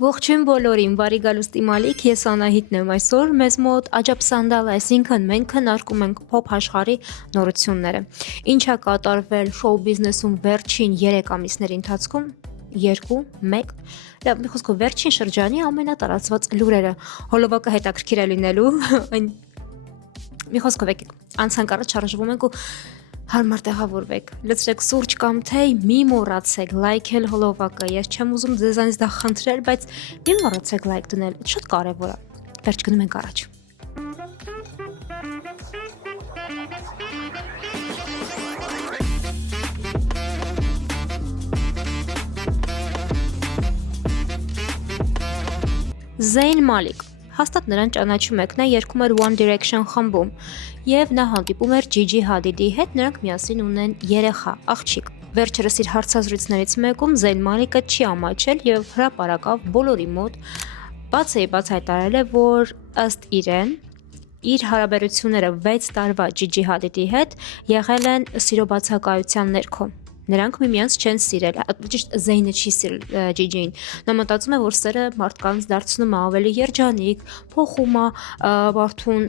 Ողջույն բոլորին, բարի գալուստի Մալիք, ես Անահիտն եմ այսօր, մեզ մոտ աջապսանդալ, այսինքն մենք քննարկում ենք փոփ աշխարհի նորությունները։ Ինչ է կատարվել շոու բիզնեսում վերջին 3 ամիսների ընթացքում, 2, 1, լավ, մի խոսքով վերջին շրջանի ամենատարածված լուրերը։ Հոլովակը հետաքրքիր է լինելու, մի խոսքով եկեք, անցանք առաջ շարժվում ենք ու հարմար տեղավորվեք, լցրեք սուրճ կամ թեյ, մի մոռացեք լայքել հոլովակը, ես չեմ ուզում ձեզանից դա խնդրել, բայց մի մոռացեք լայք դնել, շատ կարևոր է, վերջ գնում ենք առաջ։ Զեյն Մալիք, հաստատ նրան ճանաչում եք, նա երգում էր One Direction խմբում և նա հանդիպում էր Ջիջի Հադիդի հետ, նրանք միասին ունեն երեխա, աղջիկ։ Վերջերս իր հարցազրույցներից մեկում Զեյն Մալիկը չի ամաչել և հրապարակավ բոլորի մոտ բաց հայտարարել է, որ ըստ իրեն իր հարաբերությունները 6 տարվա Ջիջի Հադիդի հետ եղել են սիրո բացակայության ներքո։ Նրանք միմյանց չեն սիրել, ճիշտ Զեյնը չի սիրել Ջիջին։ Նա մտածում է, որ սերը մարդկանց դարձնում է ավելի երջանիկ, փոխում է մարդուն,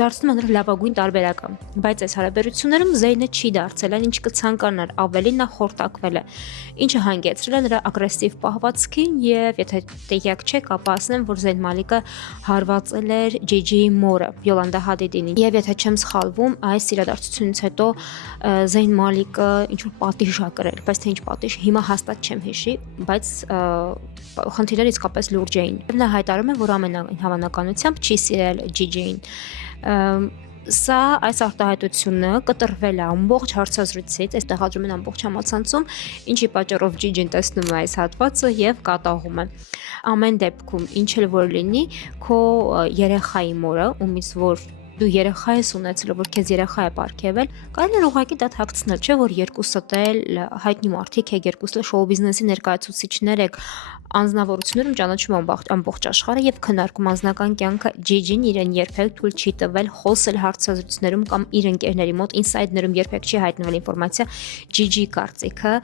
դարձնում է նրա լավագույն տարբերակը։ Բայց այս հարաբերություններում Զեյնը չի դարձել այն, ինչ կցանկանար, ավելի նա խորտակվել է, ինչը հանգեցրել է նրա ագրեսիվ պահվածքին և եթե տեղյակ չեք, ապա ասեմ, որ Զեյն Մալիկը հարվածել էր Ջիջիի մորը, Յոլանդա Հադիդին։ Եվ եթե չեմ սխալվում, այս իրադարձությունից հետո Զեյն Մալիկը ինչ-որ պատիժ կրել, բայց թե ինչ պատիժ, հիմա հաստատ չեմ հիշի, բայց խնդիրները իսկապես լուրջ էին։ Նա հայտարարում է, որ ամենայն հավանականությամբ չի սիրել Ջիջին։ Սա այս արտահայտությունը կտրվել է ամբողջ հարցազրույցից, այս տեղադրում են ամբողջ համացանցում, ինչի պատճառով Ջիջին տեսնում է այս հատվածը եւ կատաղում է։ Ամեն դեպքում, ինչ էլ որ լինի, քո երեխայի մորը, ումից որ դու երեխա ես ունեցել, որ քեզ երեխա է պարգևել, կարելի է ուղղակի դա թաքցնել, չէ՞ որ երկուսդ էլ հայտնի մարդիկ եք, երկուսդ էլ շոու բիզնեսի ներկայացուցիչներ եք, անձնավորություններում ճանաչում ամբողջ աշխարհը եւ քննարկում անձնական կյանքը, Ջիջին իրեն երբեք թույլ չի տվել խոսել հարցազրույցներում կամ իր ընկերների մոտ ինսայդներում երբեք չի հայտնվել ինֆորմացիա Ջիջի կարծիքը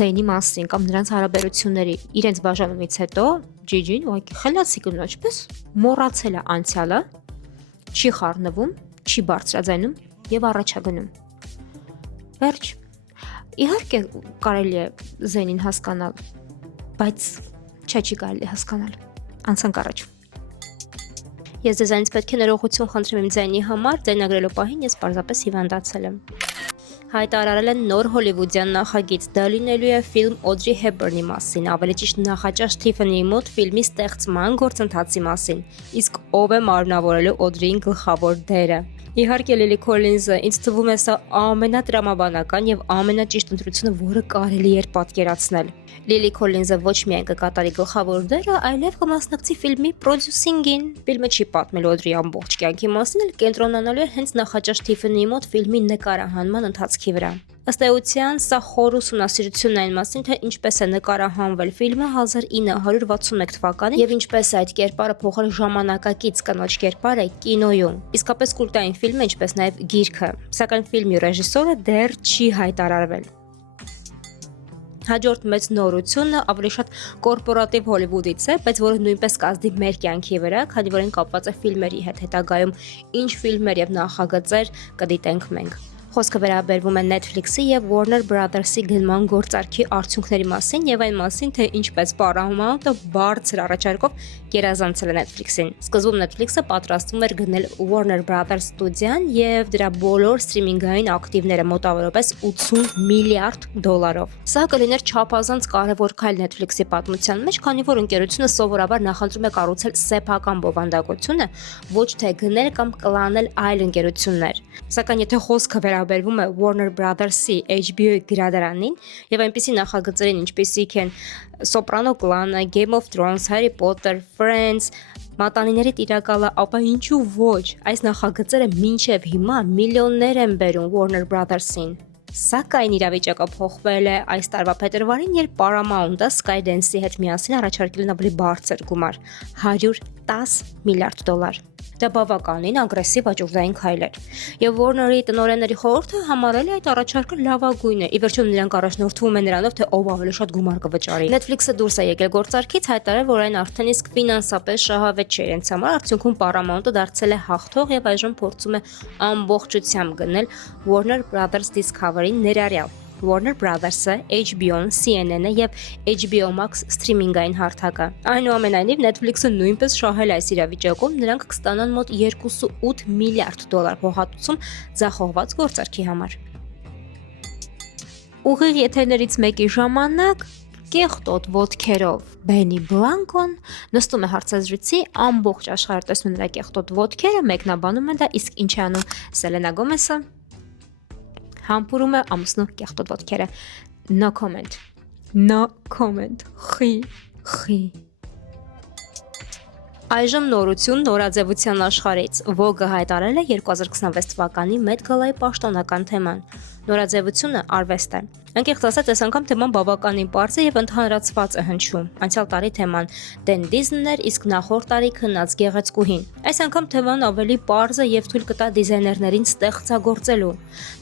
Զեյնի մասին կամ նրանց հարաբերությունների, իրենց բաժանումից հետո Ջիջին ուղղակի խելացի կնոջ ինչպես մոռացել է անցյալը, չի խառնվում, չի բարձրաձայնում եւ առաջ է գնում։ Վերջ։ Իհարկե կարելի է Զեյնին հասկանալ, բայց չի կարելի հասկանալ։ Անցանք առաջ։ Ես ձեզանից պետք է ներողություն խնդրեմ իմ ձայնի համար, ձայնագրելու պահին ես պարզապես հիվանդացել եմ։ Հայտարարել են նոր հոլիվուդյան նախագիծ, դա լինելու է ֆիլմ Օդրի Հեփբըրնի մասին, ավելի ճիշտ նախաճաշ Թիֆանիի մոտ ֆիլմի ստեղծման գործընթացի մասին, իսկ ով է մարմնավորելու Օդրիին գլխավոր դերը։ Իհարկե Լիլի Քոլինզը, ինձ թվում է սա ամենատրամաբանական եւ ամենաճիշտ ընտրությունը, որը կարելի էր պատկերացնել։ Լիլի Քոլինզը ոչ միայն կկատարի գլխավոր դերը, այլև կմասնակցի ֆիլմի պրոդյուսինգին։ Ֆիլմը չի պատմել Օդրի ամբողջ կյանքի մասին, այլ կենտրոնանալու է հենց նախաճաշ Թիֆանիի մոտ ֆիլմի նկարահանման ընթացքի վրա։ Ըստ էության, սա խոր ուսումնասիրությունն է այն մասին, թե ինչպես է նկարահանվել ֆիլմը 1961 թվականին եւ ինչպես է այդ կերպարը փոխել ժամանակակից կնոջ կերպարը կինոյում։ Իսկապես կուլտային ֆիլմ է, ինչպես նաեւ գիրքը, սակայն ֆիլմի ռեժիսորը դեռ չի հայտարարվել։ Հաջորդ մեծ նորությունը ավելի շատ կորպորատիվ Հոլիվուդից է, բայց որը նույնպես կազդի մեր կյանքի վրա, քանի որ այն կապված է ֆիլմերի հետ, հետագայում ինչ ֆիլմեր եւ նախագծեր կդիտենք մենք։ Խոսքը վերաբերվում է Netflix-ի եւ Warner Brothers-ի գնման գործարքի արդյունքների մասին եւ այն մասին, թե ինչպես Paramount-ը բարձր առաջարկով գերազանցել է Netflix-ին։ Սկզբում Netflix-ը պատրաստվում էր գնել Warner Brothers ստուդիան եւ դրա բոլոր սթրիմինգային ակտիվները մոտավորապես $80 միլիարդ։ Սա կլիներ չափազանց կարևոր քայլ Netflix-ի պատմության մեջ, քանի որ ընկերությունը սովորաբար նախընտրում է կառուցել սեփական բովանդակությունը, ոչ թե գնել կամ կլանել այլ ընկերություններ։ Սակայն եթե խոսքը վերաբերվում է Warner Brothers-ի HBO-ի գրադարանին եւ այնպիսի նախագծերին, ինչպիսիք են Soprano կլանը, Game of Thrones, Harry Potter, Friends, Մատանիների տիրակալը, ապա ինչու ոչ, այս նախագծերը մինչև հիմա միլիոններ են բերում Warner Brothers-ին։ Սակայն իրավիճակը փոխվել է այս տարվա փետրվարին, երբ Paramount-ը Skydance-ի հետ միասին առաջարկել են ավելի բարձր գումար՝ $110 միլիարդ։ Դա բավականին ագրեսիվ աճուրդային քայլ էր։ Եվ Warner-ի տնօրենների խորհուրդը համարել է այդ առաջարկը լավագույնը։ Ի վերջո նրանք առաջնորդվում են նրանով, թե ով ավելի շատ գումար կվճարի։ Netflix-ը դուրս է եկել գործարքից, հայտարարել, որ այն արդեն իսկ ֆինանսապես շահավետ չէ իրենց համար, արդյունքում Paramount-ը դարձել է հաղթող եւ այժմ փորձում է ամբողջությամբ գնել Warner Brothers Discovery-ին ներառյալ Warner Brothers-ը, HBO-ն, CNN-ը եւ HBO Max սթրիմինգային հարթակը։ Այնուամենայնիվ Netflix-ը նույնպես շահել է այս իրավիճակում, նրանք կստանան մոտ 2.8 միլիարդ դոլար փոխհատուցում ձախողված գործարքի համար։ Ուղիղ եթերներից մեկի ժամանակ կեղտոտ ոտքերով Բենի Բլանկոն նստում է հարցազրույցի, ամբողջ աշխարհը տեսնում նրա կեղտոտ ոտքերը, մեկնաբանում է դա, իսկ ինչ է անում Սելենա Գոմեսը համբուրում է ամուսնու կեղտոտ ոտքերը։ No comment. Խի։ Այժմ նորություն նորաձևության աշխարհից։ Vogue-ը հայտարարել է 2026 թվականի Met Gala-ի պաշտոնական թեման։ Նորաձևությունը արվեստ է։ Անկեղծ ասած, այս անգամ թեման բավականին պարզ է եւ ընդհանրացված է հնչում։ Անցյալ տարի թեման Դեն Դիզնն էր, իսկ նախորդ տարի քնած գեղեցկուհին։ Այս անգամ թեման ավելի պարզ է եւ թույլ կտա դիզայներներին ստեղծագործելու։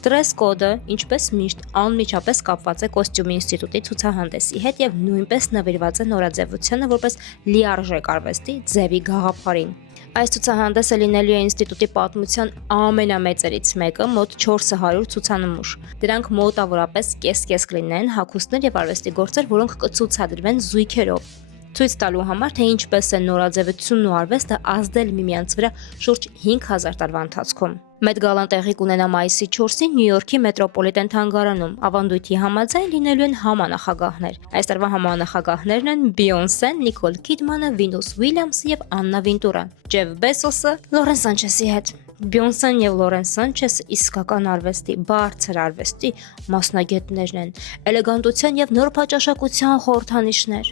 Dress code-ը, ինչպես միշտ, անմիջապես կապված է կոստյումի ինստիտուտի ցուցահանդեսի հետ եւ նույնպես նվիրված է նորաձևությանը որպես լիարժեք արվեստի ձևի գաղափարին։ Այս ցուցահանդեսը լինելու է ինստիտուտի պատմության ամենամեծերից մեկը, մոտ 400 ցուցանմուշ։ Դրանք մոտավորապես կես-կես կլինեն հագուստներ եւ արվեստի գործեր, որոնք կցուցադրվեն զույգերով։ Ցույց տալու համար, թե ինչպես է նորաձևությունն ու արվեստը ազդել միմյանց վրա շուրջ 5000 տարվա ընթացքում։ Met Gala-ն տեղի կունենա մայիսի 4-ին Նյու Յորքի մետրոպոլիտեն թանգարանում։ Ավանդույթի համաձայն լինելու են համանախագահներ։ Այս տարվա համանախագահներն են Բիյոնսեն, Նիկոլ Քիդմանը, Վինուս Ուիլյամսը եւ Աննա Վինտուրան։ Ջեֆ Բեսոսը Լորեն Սանչեսի հետ։ Բյոնսեն եւ Լորեն Սանչեսը իսկական արվեստի, բարձր արվեստի մասնագետներն են, էլեգանտության եւ նոր փաճաշակության խորհրդանիշներ։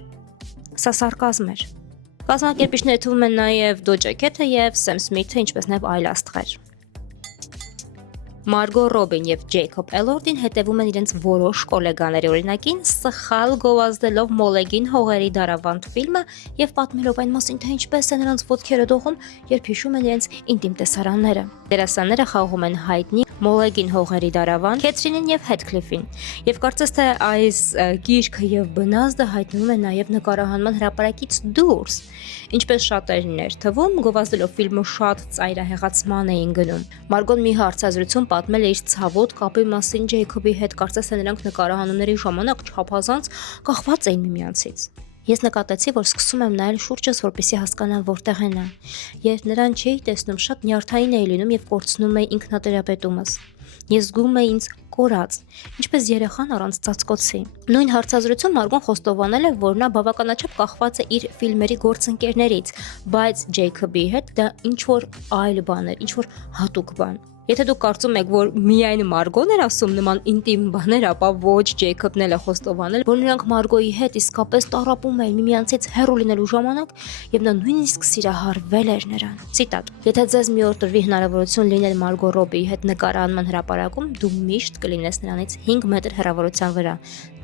Սա սարկազմ էր։ Կազմակերպիչները թվում են նաև Doja Cat-ը եւ Sam Smith-ը, ինչպես նաև այլ աստղեր։ Margot Robbie եւ Jacob Elordi-ն հետևում են իրենց որոշ կոլեգաների օրինակին, սխալ գովազդելով Մոլեգին հողերի դարավանդ ֆիլմը եւ պատմելով այն մասին, թե ինչպես է նրանց ոտքերը դողում, երբ հիշում են իրենց ինտիմ տեսարանները։ Դերասանները խաղում են հայտնի Մոլեգին հողերի դարավանդ, Քեթրինին եւ Հետքլիֆին։ Եվ կարծես թե այս գիրքը եւ բնազդը հայտնվում են նաեւ նկարահանման հրապարակից դուրս։ Ինչպես շատերին էր թվում, գովազդելով ֆիլմը շատ ծայրահեղացման էին գնում։ Մարգոն մի հարցազրույցում պատմել է իր ցավոտ կապի մասին Ջեյքոբի հետ, կարծես թե նրանք նկարահանումների ժամանակ չափազանց կախված էին միմյանցից։ Ես նկատեցի, որ սկսում եմ նայել շուրջս, որպեսզի հասկանալ որտեղ են նա։ Երբ նրան չէի տեսնում, շատ նյարդային էի լինում եւ կորցնում էի ինքնատերապետումս։ Ես զգում էի ինձ կորած, ինչպես երեխան առանց ծածկոցի։ Նույն հարցազրույցում Մարգոն խոստովանել է, որ նա բավականաչափ կախված է իր ֆիլմերի գործընկերներից, բայց Ջեյքոբի հետ դա ինչ-որ այլ բան էր, ինչ-որ հատուկ բան։ Եթե դուք կարծում եք, որ միայն Մարգոն էր ասում նման ինտիմ բաներ, ապա ոչ, Ջեյքոբն էլ է խոստովանել, որ նրանք Մարգոյի հետ իսկապես տառապում էին միմյանցից հեռու լինելու ժամանակ, եւ նա նույնիսկ սիրահարվել էր նրան։ Ցիտատ. Եթե ձեզ մի օր տրվի հնարավորություն լինել Մարգո Ռոբիի հետ նկարահանման հրապարակում, դու միշտ կլինես նրանից 5 մետր հեռավորության վրա,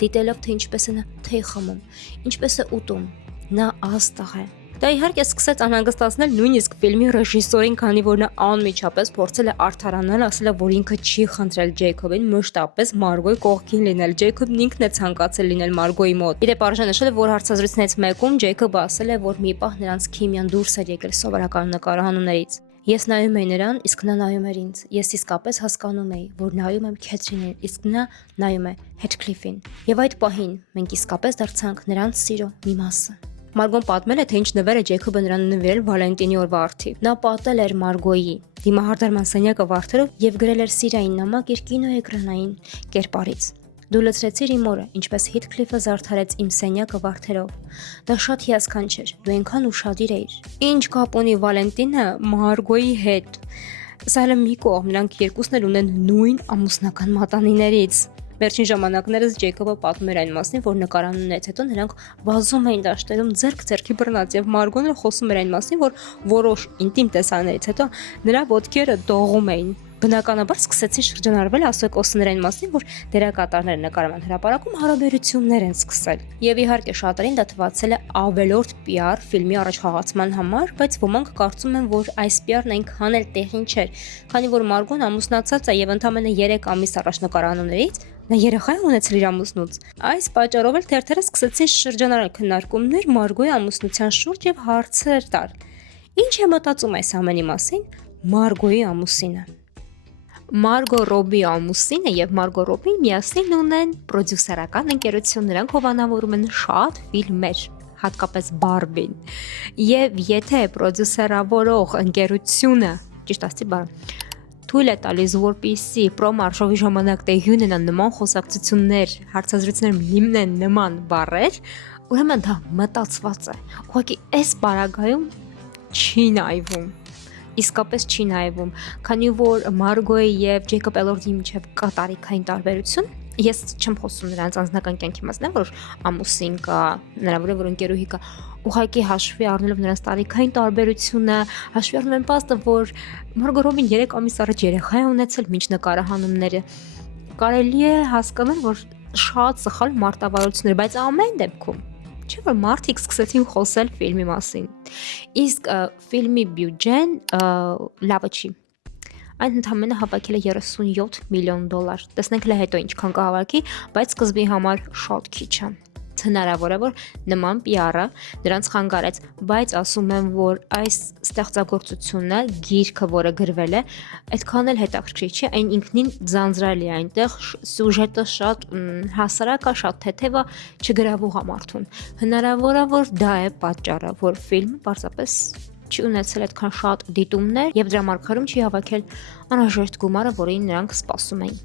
դիտելով թե ինչպես է նա թեյ խմում, ինչպես է ուտում։ Նա աստղ է։ Դա իհարկե սկսեց անհանգստացնել նույնիսկ ֆիլմի ռեժիսորին, քանի որ նա անմիջապես փորձել է արդարանալ, ասել է, որ ինքը չի խնդրել Ջեյքոբին մշտապես Մարգոյի կողքին լինել։ Ջեյքոբն ինքն է ցանկացել լինել Մարգոյի մոտ։ Իդեպ արժե նշել, որ հարցազրույցներից մեկում Ջեյքոբը ասել է, որ մի պահ նրանց քիմիան դուրս էր եկել սովորական նկարահանումներից։ Ես նայում էի նրան, իսկ նա նայում էր ինձ։ Ես իսկապես հասկանում էի, որ նայում եմ Քեթրինին, իսկ նա նայում է Հետքլիֆին։ Եւ այդ պահին մենք իսկապես դարձանք նրանց սիրո մի մասը։ Մարգոն պատմել է, թե ինչ նվեր է Ջեյքոբը նրան նվիրել Վալենտինի օրվա առթիվ։ Նա պատել էր Մարգոյի դիմահարդարման սենյակը վարդերով եւ գրել էր սիրային նամակ իր կինոէկրանային կերպարից։ Դու լցրեցիր իմ օրը, ինչպես Հիթքլիֆը զարդարեց իմ սենյակը վարդերով։ Դա շատ հիասքանչ էր, դու այնքան ուշադիր էիր։ Ինչ կապ ունի Վալենտինը Մարգոյի հետ։ Սա էլ մի կողմ, նրանք երկուսն էլ ունեն նույն ամուսնական մատանիներից։ Վերջին ժամանակներս Ջեյքոբը պատմում էր այն մասին, որ նկարանունից հետո նրանք վազում էին դաշտերում ձեռք-ձեռքի բռնած եւ Մարգոն խոսում էր այն մասին, որ որոշ ինտիմ տեսաններից հետո նրա ոտքերը դողում էին։ բնականաբար սկսեցին շրջանառվել ասոկոսներեն մասին, որ դերակատարները նկարման հրապարակում հարաբերություններ են սկսել։ Եվ իհարկե շատերին դա թվացել է ավելորդ PR ֆիլմի առաջխաղացման համար, բայց ոմանք կարծում են, որ այս PR-ն այնքան էլ տեղին չէր, քանի որ Մարգոն ամուսնացած է եւ ընդամենը 3 ամիս առաջ նկարանումներից նա երեխա է ունեցել իր ամուսնուց։ Այս պատճառով էլ թերթերը սկսեցին շրջանառել քննարկումներ Մարգոյի ամուսնության շուրջ եւ հարցեր տալ։ Ինչ է մտածում այս ամենի մասին Մարգոյի ամուսինը։ Մարգո Ռոբի ամուսինը եւ Մարգո Ռոբին միասին ունեն պրոդյուսերական ընկերություն, նրանք հովանավորում են շատ ֆիլմեր, հատկապես Բարբին։ Եվ եթե պրոդյուսերավորող ընկերությունը, ճիշտ ասի բառ, թույլ է տալիս, որպեսզի պրոմարշովի ժամանակ տեղի ունենան նման խոսակցություններ, հարցազրույցներ լինեն նման բառեր, ուրեմն դա մտածված է։ Ուղղակի այս բaragայում չի նայվում։ Իսկապես չի նայվում, քանի որ Մարգոյի եւ Ջեյկոբ Էլորդի միջև կա տարիքային տարբերություն։ Ես չեմ խոսում նրանց անձնական կյանքի մասին, որ ամուսին կա, հնարավոր է որ ընկերուհի կա, ուղղակի հաշվի առնելով նրանց տարիքային տարբերությունը, հաշվի առնում եմ փաստը, որ Մարգո Ռոբին 3 ամիս առաջ երեխա է ունեցել մինչ նկարահանումները։ Կարելի է հասկանալ, որ շատ սխալ մարտավարություններ, բայց ամեն դեպքում չէ՞ որ մարդիկ սկսեցին խոսել ֆիլմի մասին։ Իսկ ֆիլմի բյուջեն լավը չի։ Այն ընդամենը հավաքել է $37 միլիոն։ Տեսնենք լե հետո ինչքան կհավաքի, բայց սկզբի համար շատ քիչ է։ Հնարավոր է, որ նման PR-ը նրանց խանգարեց, բայց ասում եմ, որ այս ստեղծագործությունը, գիրքը, որը գրվել է, այդքան էլ հետաքրքիր չի, այն ինքնին ձանձրալի է, այնտեղ սյուժետը շատ հասարակ է, շատ թեթև է, չգրավող է մարդուն։ Հնարավոր է, որ դա է պատճառը, որ ֆիլմը պարզապես չի ունեցել այդքան շատ դիտումներ եւ դրա մարգարում չի հավաքել անհրաժեշտ գումարը, որին նրանք սպասում էին։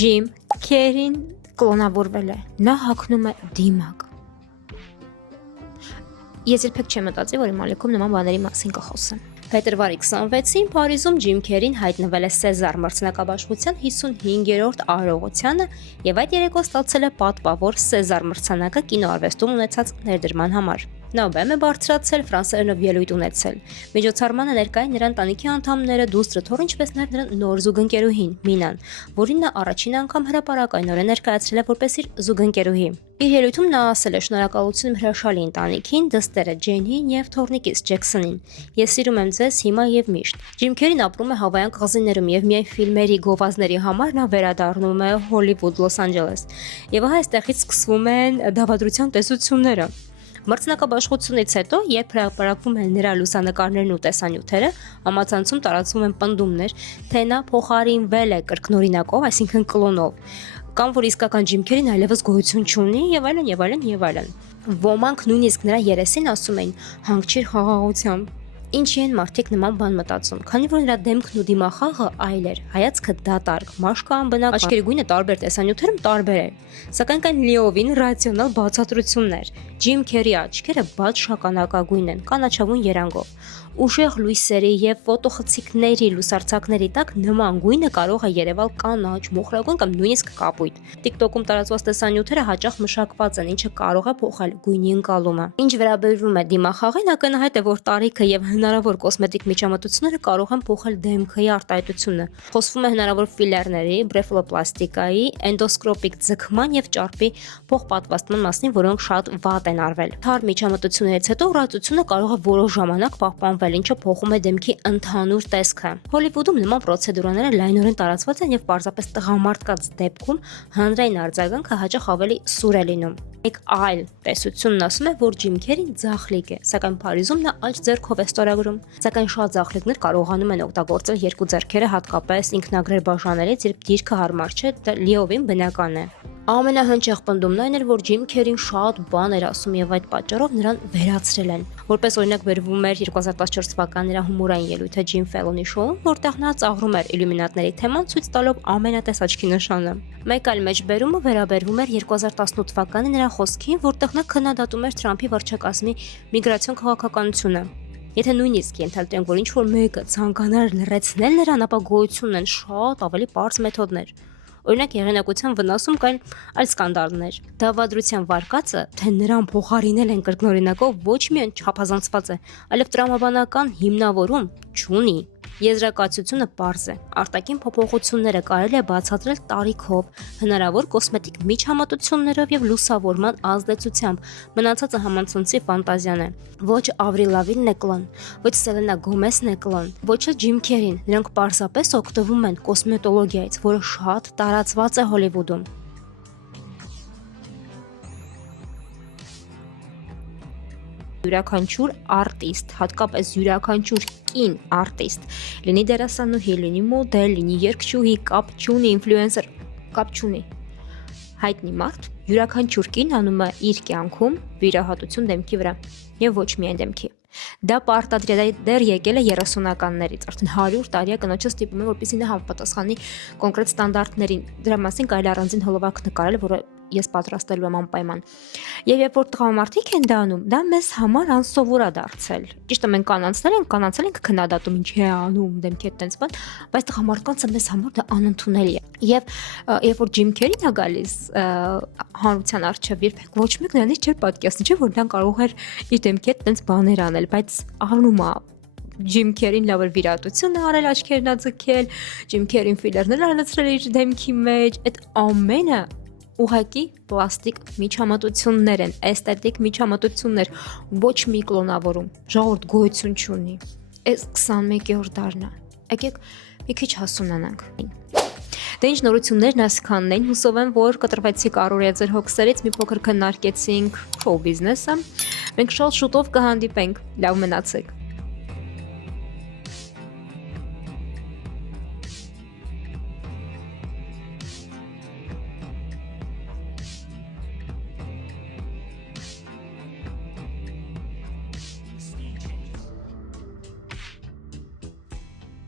Ջիմ Քերին կլոնավորվել է, նա հագնում է դիմակ։ Ես երբեք չեմ մտածի, որ իմ ալիքում նման բաների մասին կխոսեմ։ Փետրվարի 26-ին Փարիզում Ջիմ Քերին հայտնվել է Սեզար մրցանակաբաշխության 55-րդ արարողությանը եւ այդ երեկո ստացել է պատվավոր Սեզար մրցանակը կինոարվեստում ունեցած ներդրման համար։ Նա բեմ է բարձրացել, ֆրանսերենով ելույթ ունեցել։ Միջոցառմանը ներկային նրա ընտանիքի անդամները, դուստրը թոռ, ինչպես նաև նրա նոր զուգընկերուհին Մինան, որին նա առաջին անգամ հրապարակայնորեն ներկայացրել է որպես իր զուգընկերուհի։ Իր ելույթում նա ասել է շնորհակալություն հրաշալի ընտանիքին, դստերը Ջենին եւ թոռնիկիս Ջեքսոնին։ Ես սիրում եմ ձեզ հիմա եւ միշտ։ Ջիմ Քերին ապրում է Հավայան կղզիներում եւ միայն ֆիլմերի գովազդների համար նա վերադառնում է Հոլիվուդ, Լոս Անջելես։ Եվ այստեղից սկսվում են դավադրության տեսությունները։ Մրցանակաբաշխությունից հետո, երբ հրապարակվում են նրա լուսանկարներն ու տեսանյութերը, համացանցում տարածվում են պնդումներ, թե նա փոխարինվել է կրկնօրինակով, այսինքն կլոնով, կամ որ իսկական Ջիմ Քերին այլևս գոյություն չունի եւ այլն եւ այլն եւ այլն։ Ոմանք նույնիսկ նրա երեսին ասում էին հանգչիր խաղաղությամբ։ Ինչի են մարդիկ նման բան մտածում, քանի որ նրա դեմքն ու դիմախաղը այլ էր, հայացքը դատարկ, մաշկը անբնակ, աչքերի գույնը տարբեր տեսանյութերում տարբեր էր, սակայն կան լիովին ռացիոնալ բացատրություններ։ Ջիմ Քերի աչքերը բաց շագանակագույն են, կանաչավուն երանգով։ Ուժեղ լույսերի եւ ֆոտոխցիկների լուսարձակների տակ նման գույնը կարող է երևալ կանաչ, մոխրագույն կամ նույնիսկ կապույտ։ TikTok-ում տարածված տեսանյութերը հաճախ մշակված են, ինչը կարող է փոխել գույնի ընկալումը։ Ինչ վերաբերվում է դիմախաղին, ակնհայտ է, որ տարիքը եւ հնարավոր կոսմետիկ միջամտությունները կարող են փոխել դեմքի արտահայտությունը։ Խոսվում է հնարավոր ֆիլերների, բլեֆալոպլաստիկայի, էնդոսկոպիկ ձգման եւ ճարպի փոխպատվաստման մասին, որոնք շատ վատ են արվել։ Թարմ միջամտություններից հետո ուռածությունը կարող է որոշ ժամանակ պահպանվել, ինչը փոխում է դեմքի ընդհանուր տեսքը։ Հոլիվուդում նման պրոցեդուրաները լայնորեն տարածված են եւ պարզապես տղամարդկանց դեպքում հանրային արձագանքը հաճախ ավելի սուր է լինում։ Մեկ այլ տեսությունն ասում է, որ Ջիմ Քերին ձախլիկ է, սակայն Փարիզում նա աջ ձեռքով է ստորագրում։ Սակայն շատ ձախլիկներ կարողանում են օգտագործել երկու ձեռքերը հատկապես ինքնագրեր բաժանելիս, երբ դիրքը հարմար չէ, դա լիովին բնական է։ Ամենահնչեղ պնդումն այն էր, որ Ջիմ Քերին շատ բան էր ասում եւ այդ պատճառով նրան վերացրել են։ Որպես օրինակ վերվում էր 2014 թվականի նրա հումորային ելույթը Ջիմ Ֆելոնի շոուն, որտեղ նա ծաղրում էր իլյումինատների թեման, ցույց տալով ամենատես աչքի նշանը։ Մեկ այլ մեջբերումը վերաբերվում էր 2018 թվականի նրա խոսքին, որտեղ նա քննադատում էր Թրամփի վարչակազմի միգրացիոն քաղաքականությունը։ Եթե նույնիսկ ենթադրենք, որ ինչ-որ մեկը ցանկանար լրացնել նրան, ապա գոյություն ունեն շատ ավելի պարզ մեթոդներ։ Օրինակ եղանակության վնասում կային այլ սկանդալներ։ Դավադրության վարկածը, թե նրան փոխարինել են կրկնօրինակով, ոչ միայն չափազանցված է, այլև տրամաբանական հիմնավորում չունի։ Եզրակացությունը պարզ է։ Արտաքին փոփոխությունները կարելի է բացատրել տարիքով, հնարավոր կոսմետիկ միջամտություններով եւ լուսավորման ազդեցությամբ։ Մնացածը համացանցի ֆանտազիան է։ Ոչ Ավրիլ Լավինն է կլան, ոչ Սելենա Գոմեսն է կլան, ոչ էլ Ջիմ Քերին։ Նրանք պարզապես օգտվում են կոսմետոլոգիայից, որը շատ տարածված է Հոլիվուդում։ Յուրաքանչյուր արտիստ, հատկապես յուրաքանչյուր կին արտիստ, լինի դերասանուհի, լինի մոդել, լինի երգչուհի, կապ չունի, ինֆլուենսեր, կապ չունի։ Հայտնի մարդ յուրաքանչյուր կին անում է իր կյանքում վիրահատություն դեմքի վրա եւ ոչ միայն դեմքի։ Դա պարտադիր է, դեռ եկել է 30-ականներից, արդեն 100 տարի է կնոջը ստիպում է, որպեսզի նա համապատասխանի կոնկրետ ստանդարտներին։ Դրա մասին կարելի առանձին հոլովակ նկարել, որը ես պատրաստելու եմ անպայման։ Եվ երբ որ տղամարդիկ են դա անում, դա մեզ համար անսովոր է դարձել։ Ճիշտ է, մենք կանանցել ենք քննադատում, ինչ է անում, դեմքի հետ տենց բան, բայց տղամարդկանց մեզ համար դա անընդունելի է։ Եվ երբ որ Ջիմ Քերին է գալիս հանրության առջև, երբեք ոչ մեկն այնպես չէր պատկերացնում, չէ՞ որ նա կարող էր իր դեմքի հետ տենց բաներ անել, բայց անում է։ Ջիմ Քերին լավ էր վիրահատություն արել, աչքերն ա ձգել, Ջիմ Քերին ֆիլերներ անցրել իր դեմքի մեջ, այդ ամենը ուղղակի պլաստիկ միջամտություններ են, էսթետիկ միջամտություններ, ոչ մի կլոնավորում, ժողովուրդ գոյություն չունի։ Այս 21-րդ դարն է։ Եկեք մի քիչ հասունանանք։ Դե ինչ նորություններն այսքանն էին, հուսով եմ, որ կտրվեցիք առօրյա ձեր հոգսերից, մի փոքր քննարկեցինք շոու բիզնեսը։ Մենք շատ շուտով կհանդիպենք, լավ մնացեք։